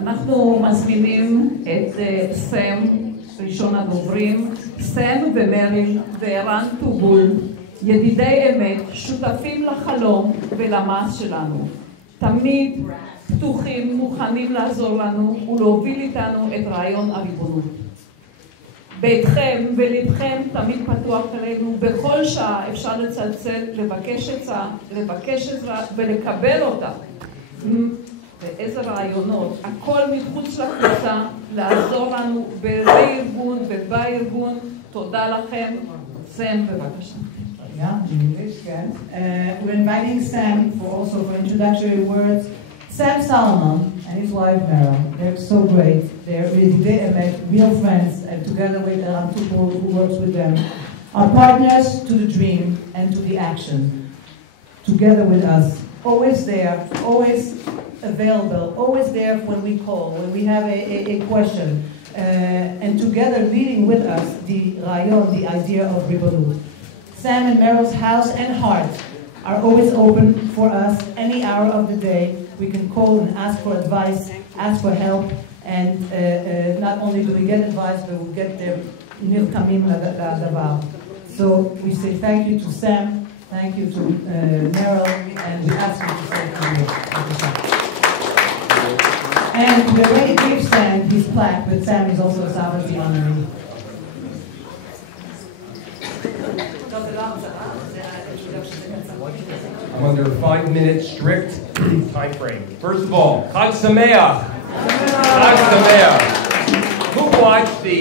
אנחנו מזמינים את סם, ראשון הדוברים, סם ומריל וערן טובול, ידידי אמת, שותפים לחלום ולמעש שלנו. תמיד פתוחים, מוכנים לעזור לנו ולהוביל איתנו את רעיון הריבונות. ביתכם ולבכם תמיד פתוח עלינו, בכל שעה אפשר לצלצל, לבקש עזרה ולקבל אותה. ואיזה רעיונות, הכל מחוץ לקבוצה, לעזור לנו בארגון ובארגון. תודה לכם. סם, בבקשה. Yeah, in English, yes. We're inviting Sam for introductory words. Sam Salomon and his wife Meryl, they're so great. They're real friends, and together with Eran Tupol, who works with them, are partners to the dream and to the action. Together with us, always there, always available, always there when we call, when we have a question, and together leading with us the rayon, the idea of Ribolut. Sam and Meryl's house and heart are always open for us any hour of the day. We can call and ask for advice, ask for help, and not only do we get advice, but we get the nirkamim ladavar. So we say thank you to Sam, thank you to Meryl, and we ask you to say thank you. And we already gave Sam his plaque, but Sam is also a sovereignty honoree. I'm under a 5-minute strict time frame. First of all, Chag Sameach. Chag Sameach. Who watched the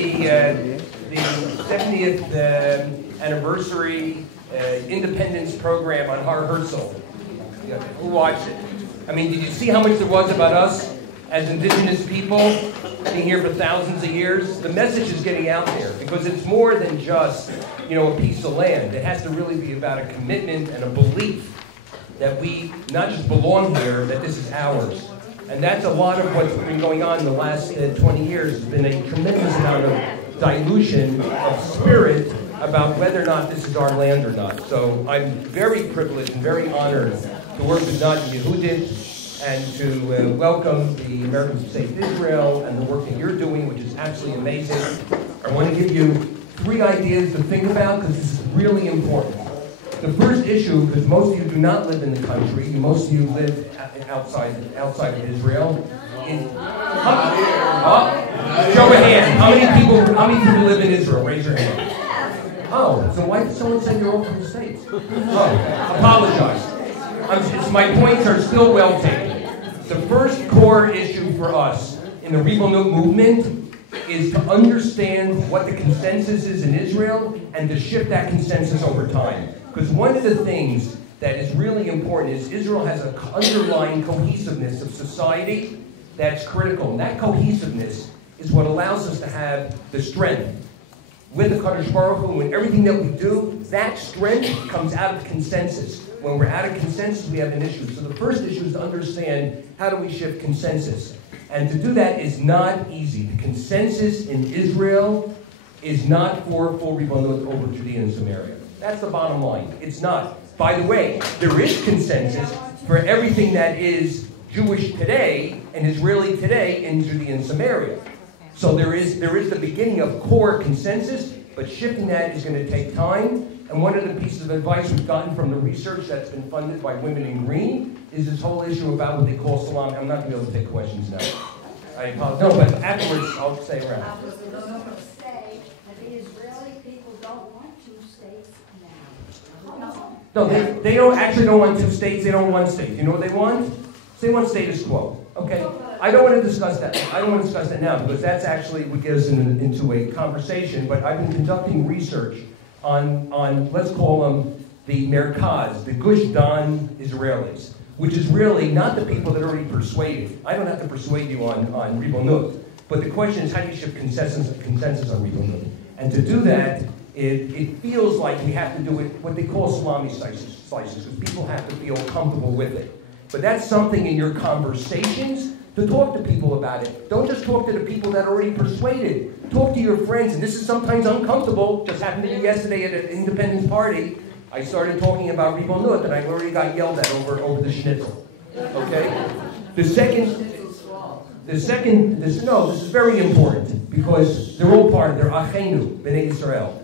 70th anniversary independence program on Har Herzl? Yeah, who watched it? I mean, did you see how much there was about us as indigenous people being here for thousands of years? The message is getting out there because it's more than just, a piece of land. It has to really be about a commitment and a belief that we not just belong here, that this is ours. And that's a lot of what's been going on in the last 20 years. There's been a tremendous amount of dilution of spirit about whether or not this is our land or not. So I'm very privileged and very honored to work with Nati Yehudit and to welcome the Americans who Saved Israel and the work that you're doing, which is absolutely amazing. I want to give you 3 ideas to think about because this is really important. The first issue, because most of you do not live in the country, most of you live outside of Israel, is show of hands. How many people live in Israel? Raise your hand. Oh, so why did someone say you're all from the States? Oh, apologize. My points are still well taken. The first core issue for us in the Ribono movement is to understand what the consensus is in Israel and to shift that consensus over time. Because one of the things that is really important is Israel has an underlying cohesiveness of society that's critical. And that cohesiveness is what allows us to have the strength. With the Kadosh Baruch Hu, and everything that we do, that strength comes out of consensus. When we're out of consensus, we have an issue. So the first issue is to understand how do we shift consensus. And to do that is not easy. The consensus in Israel is not for full Ribono over Judea and Samaria. That's the bottom line. It's not. By the way, there is consensus for everything that is Jewish today and Israeli today in Judea and Samaria. So there is the beginning of core consensus, but shifting that is going to take time. And one of the pieces of advice we've gotten from the research that's been funded by Women in Green is this whole issue about what they call salam. I'm not going to be able to take questions now. I apologize. No, but afterwards I'll say around. I was going to say that the Israeli people don't want 2 states now. No, they don't want 2 states. They don't want 1 state. You know what they want? They want status quo. Okay. I don't want to discuss that. I don't want to discuss that now because that's actually what gets us into a conversation. But I've been conducting research on let's call them the Merkaz, the Gush Dan Israelis, which is really not the people that are already persuaded. I don't have to persuade you on Ribonut, but the question is how do you shift consensus on Ribonut? And to do that, it feels like we have to do it what they call salami slices, because people have to feel comfortable with it. But that's something in your conversations to talk to people about it. Don't just talk to the people that are already persuaded. Talk to your friends, and this is sometimes uncomfortable. Just happened to me yesterday at an independence party. I started talking about Ribonut, and I already got yelled at over the schnitzel. Okay? The second... this is very important because they're all part of their Achenu, Bnei Israel.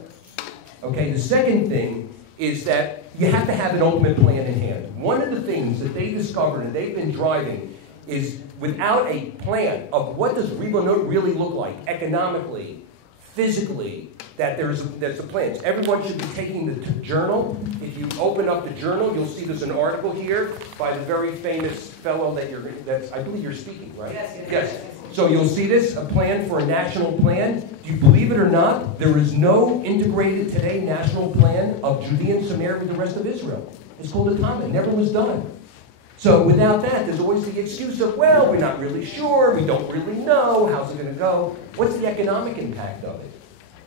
Okay, the second thing is that you have to have an ultimate plan in hand. One of the things that they discovered and they've been driving is without a plan of what does Ribonut really look like economically, physically, that there's the plans. Everyone should be taking the journal. If you open up the journal, you'll see there's an article here by the very famous fellow that I believe you're speaking, right? Yes. So you'll see this, a plan for a national plan. Do you believe it or not, there is no integrated today national plan of Judea and Samaria with the rest of Israel. It's called a Tama. It never was done. So without that, there's always the excuse of, well, we're not really sure, we don't really know, how's it going to go? What's the economic impact of it?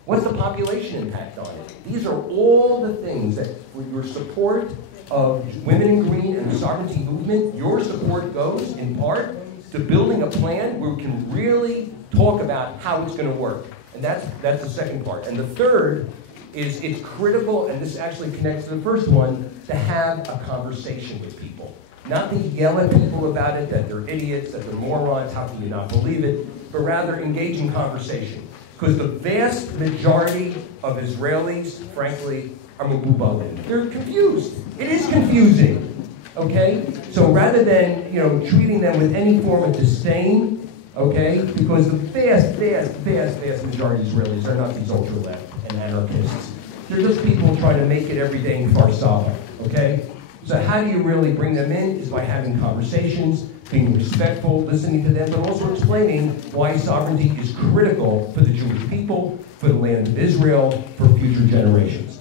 What's the population impact on it? These are all the things that, with your support of Women in Green and the sovereignty movement, your support goes, in part, to building a plan where we can really talk about how it's going to work. And that's the second part. And the third is it's critical, and this actually connects to the first one, to have a conversation with people. Not to yell at people about it, that they're idiots, that they're morons, how can you not believe it, but rather engage in conversation. Because the vast majority of Israelis, frankly, are megubalin. They're confused. It is confusing, okay? So rather than, treating them with any form of disdain, okay? Because the vast majority of Israelis are not these ultra-left and anarchists. They're just people trying to make it every day in Kfar Saba, okay? So how do you really bring them in is by having conversations, being respectful, listening to them, but also explaining why sovereignty is critical for the Jewish people, for the land of Israel, for future generations.